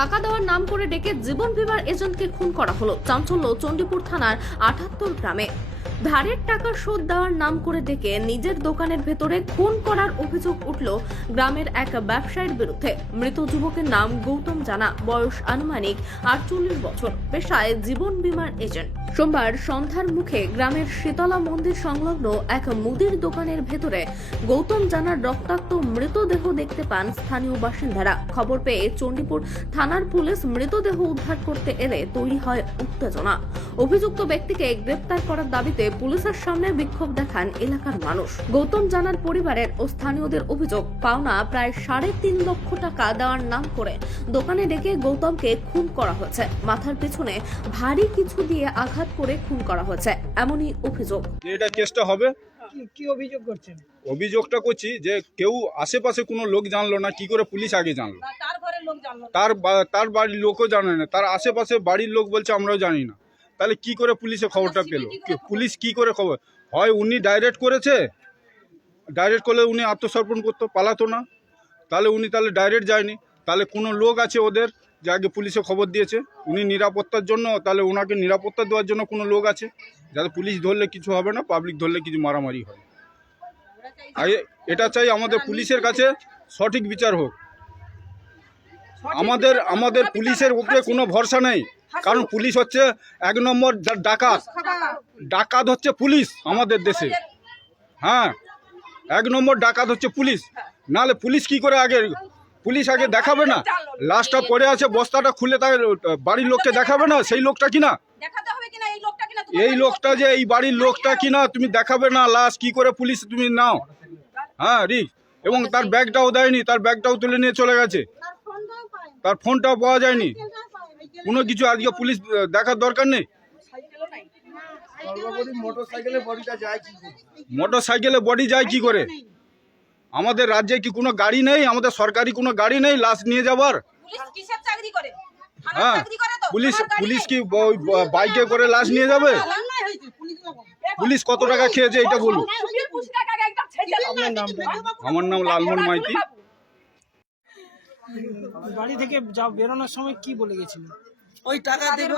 টাকা দেওয়ার নাম করে ডেকে জীবন বীমার এজেন্টকে খুন করা হলো। চাঞ্চল্য চণ্ডীপুর থানার ৭৮ গ্রামে। ধারের টাকা শোধ দেওয়ার নাম করে ডেকে নিজের দোকানের ভেতরে খুন করার অভিযোগ উঠল গ্রামের এক ব্যবসায়ীর বিরুদ্ধে। মৃত যুবকের নাম গৌতম জানা, বয়স আনুমানিক ৪৮ বছর, পেশায় জীবন বীমার এজেন্ট। সোমবার সন্ধ্যার মুখে গ্রামের শীতলা মন্দির সংলগ্ন এক মুদির দোকানের ভেতরে গৌতম জানার রক্তাক্ত মৃতদেহ দেখতে পান স্থানীয় বাসিন্দারা। খবর পেয়ে চণ্ডীপুর থানার পুলিশ মৃতদেহ উদ্ধার করতে এলে তৈরি হয় উত্তেজনা। অভিযুক্ত ব্যক্তিকে গ্রেপ্তার করার দাবিতে পুলিশের সামনে বিক্ষোভ দেখান এলাকার মানুষ। গৌতম জানার পরিবারের ও স্থানীয়দের অভিযোগ, পাওনা প্রায় ৩.৫ লক্ষ টাকা দেওয়ার নাম করে দোকানে ডেকে গৌতমকে খুন করা হয়েছে। মাথার পিছনে ভারী কিছু দিয়ে আঘাত করে খুন করা হয়েছে, এমনই অভিযোগ। এটা কেসটা হবে। কি অভিযোগ করছেন? অভিযোগটা করছি যে কেউ আশেপাশে কোনো লোক জানলো না, কি করে পুলিশ আগে জানলো? তার বাড়ির লোকও জানে না, তার আশেপাশে বাড়ির লোক বলছে আমরাও জানি না। তাহলে কি করে পুলিশে খবরটা পেলো? পুলিশ কি করে খবর? হয় উনি ডাইরেক্ট করেছে, ডাইরেক্ট করলে উনি আত্মসমর্পণ করতো, পালাতো না। তাহলে উনি ডাইরেক্ট যায়নি, তাহলে কোনো লোক আছে ওদের যে আগে পুলিশে খবর দিয়েছে। উনি নিরাপত্তার জন্য, তাহলে ওনাকে নিরাপত্তা দেওয়ার জন্য কোনো লোক আছে, যাতে পুলিশ ধরলে কিছু হবে না, পাবলিক ধরলে কিছু মারামারি হয়। এটা চাই আমাদের পুলিশের কাছে সঠিক বিচার হোক। আমাদের পুলিশের উপরে কোনো ভরসা নেই, কারণ পুলিশ হচ্ছে ১ নম্বর ডাকাত হচ্ছে পুলিশ আমাদের দেশে। হ্যাঁ, ১ নম্বর ডাকাত হচ্ছে পুলিশ। নাহলে পুলিশ কি করে পুলিশ আগে দেখাবে না? লাশটা পড়ে আছে, বস্তাটা খুলে তার বাড়ির লোককে দেখাবে না? সেই লোকটা কিনা, এই লোকটা যে এই বাড়ির লোকটা কিনা তুমি দেখাবে না? লাশ কি করে পুলিশ তুমি নাও? হ্যাঁ, রিস্ক। এবং তার ব্যাগটাও দেয়নি, তার ব্যাগটাও তুলে নিয়ে চলে গেছে, তার ফোনটাও পাওয়া যায়নি। কোনো কিছু আজকে পুলিশ দেখার দরকার নেই। মোটরসাইকেলে বডি যায় কি করে? আমাদের রাজ্যে কি কোনো গাড়ি নেই? আমাদের সরকারি কোনো গাড়ি নেই লাশ নিয়ে যাবার? হ্যাঁ, পুলিশ কি বাইকে করে লাশ নিয়ে যাবে? পুলিশ কত টাকা খেয়েছে এটা বলুন। আমার নাম লালমোহন মাইতি। বাড়ি থেকে বেরোনোর সময় কি বলে গেছিল? ওই টাকা দেবে,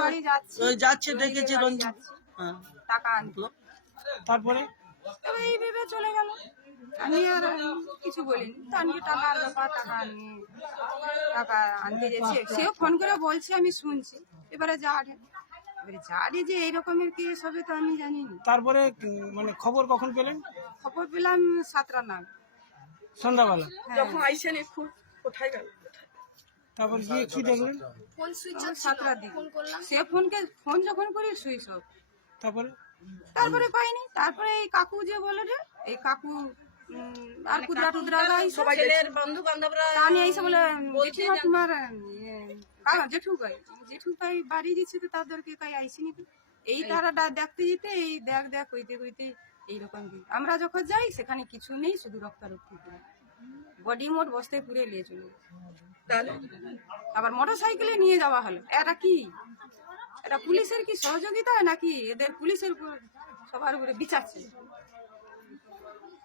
ওই যাচ্ছে ডেকেছে রঞ্জিত, টাকা আনতো। তারপরে এই ভেবে চলে গেল, আমি আর কিছু বলিনি। তো আমি টাকার ব্যাপার, টাকা আনতে গেছি, সেও ফোন করে বলছে, আমি শুনছি। এবারে জানি যে এইরকমের কেস হবে তো আমি জানিনি। তারপরে মানে খবর কখন পেলেন? খবর পেলাম 7টা নাগাদ, সন্ধ্যাবেলা। যখন আইসেন একটু কোথায় গেল। তারপর গিয়ে কি দেখলেন? 7টার দিকে সে ফোন যখন করি সুইচ অফ। তারপরে পাইনি। তারপরে এই কাকু যে বলে রে, এই কাকু আর কুদরা টুদরা সবাই বন্ধু বান্ধবরা এসে বলে জেঠিমা তোমার জেঠু ভাই বাড়ি দিচ্ছে, তো তাদেরকে কাই আইসিনি। এই তারা দেখতে যেতে এই দেখ কইতে এইরকম। আমরা যখন যাই সেখানে কিছু নেই, শুধু রক্তারক্তি, বডি মোট বস্তায় পুড়ে নিয়ে চলে। আবার মোটর সাইকেলে নিয়ে যাওয়া হলো। এটা কি, এটা পুলিশের কি সহযোগিতা নাকি এদের পুলিশের উপর সবার উপরে বিচার ছিল?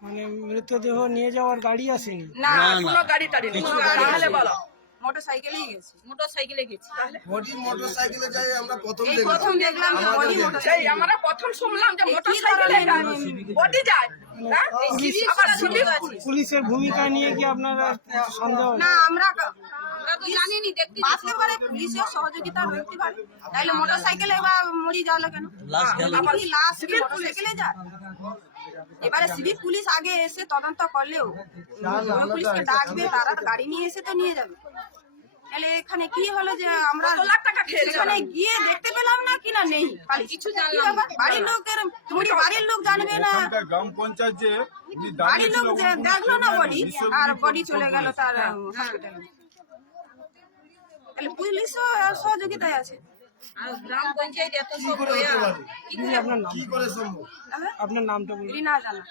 মানে মৃতদেহ নিয়ে যাওয়ার গাড়ি আসেনি? না, কোনো গাড়ি টাড়ি নেই। তাহলে বলো মোটরসাইকেলেই গেছে। মোটরসাইকেলে গেছে। বডি মোটরসাইকেলে যাই আমরা প্রথম দেখলাম যে বডি মোটরসাইকেল। আমরা প্রথম শুনলাম যে মোটরসাইকেলে বডি যায়। পুলিশের ভূমিকা নিয়ে কি আপনারা সন্দেহ? না, আমরা তো জানিনি, দেখতে আসতে পারে পুলিশের সহযোগিতা হতে পারে। তাহলে মোটরসাইকেলে বা মরি গেল কেন? লাশ মোটরসাইকেলে যায়। এবারে সিভিক পুলিশ আগে এসে তদন্ত করলেও পুলিশকে ডাকবে, তারা গাড়ি নিয়ে এসে তো নিয়ে যাবে। তাহলে এখানে কি হলো যে আমরা এখানে গিয়ে দেখতে পেলাম না কিনা নেই, কিছু জানলাম। বাড়ির লোক জানবে না, গ্রাম পঞ্চায়েত যে বাড়ির লোক দেখলো না বডি, আর বডি চলে গেল তার হসপিটালে। তাহলে পুলিশও সহযোগিতায় আছে। গ্রাম পঞ্চায়েত এত সব আপনার নামটা বলুন। রিনা জানা।